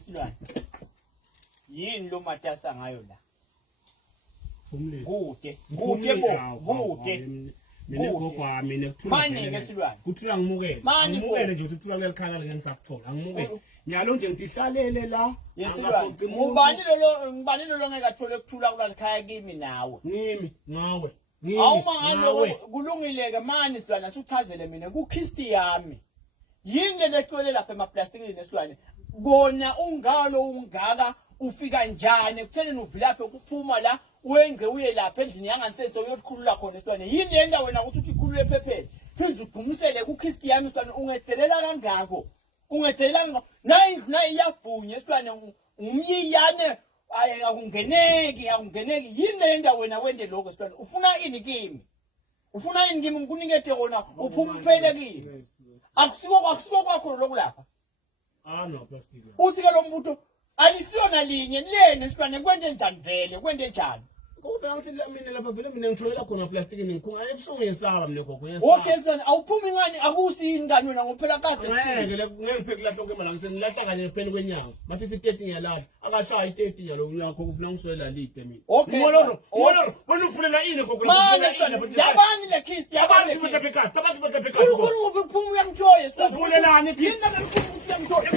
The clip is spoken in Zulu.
Silwane. Yini lo matasa ngayo la? Kude bo, kude. Mina kwami nekuthula. Manje ke Silwane. Kuthula ngimukele. Ngimukele nje ukuthi uthula lelikhala leli ngisakuthola. Ngimukele. Nyalo nje ngihlalele la. Ngibani lo ngeke athole ukuthula kulalikhaya kimi nawe. Ngimi ngawe. Awumangalo kulungileke manje Silwane asuchazele mina kuKristi yami. Yini le lecwele lapha emaplastikini nesilwane. Kona ungalo ungaka ufika njani ekuthenini uvilaphe ukuphuma la wenge uye lapha endlini yangaseso uyokhulula khona Silwane. Yini yenda wena ukuthi ukhulule ephepheni. Phinza ugqumisele kuKristi yami Silwane ungethelela kangako. Ungethelela nayi iyabhunya Silwane umyiyane akungeneki yini yenda wena wende lokho Silwane. Ufuna ini kimi? Ufuna ini kimi ngikunikethe kona uphuma uphele kimi? Akusiko kwakho lokulapha. No plastic. Usike lo mbuto alisiyona linye lene Silwane kwente njani vele kwente njani? Kodwa ngithi mina lapha vele mina ngitholela khona plastic ngikhunga ebusuku ngesaba mina gogo yesaba. Okay Silwane awuphumi ngani akusini ngani wena ngophela kathi ngeke kulahla konke manje ngilahla kanye pheni kwenyanga. Bathi si 30 yalahla akashaya i30 yalo yakho kufuna ngiswela lide mina. Okay. Moloro wena ufunela ini gogo? Manje Silwane yabani le kiss yabani le kiss. Abantu bathaphe kasi. Uphuma uyamthoya Silwane. Uvulelani kiss? Yini nami uphuma uyamthoya.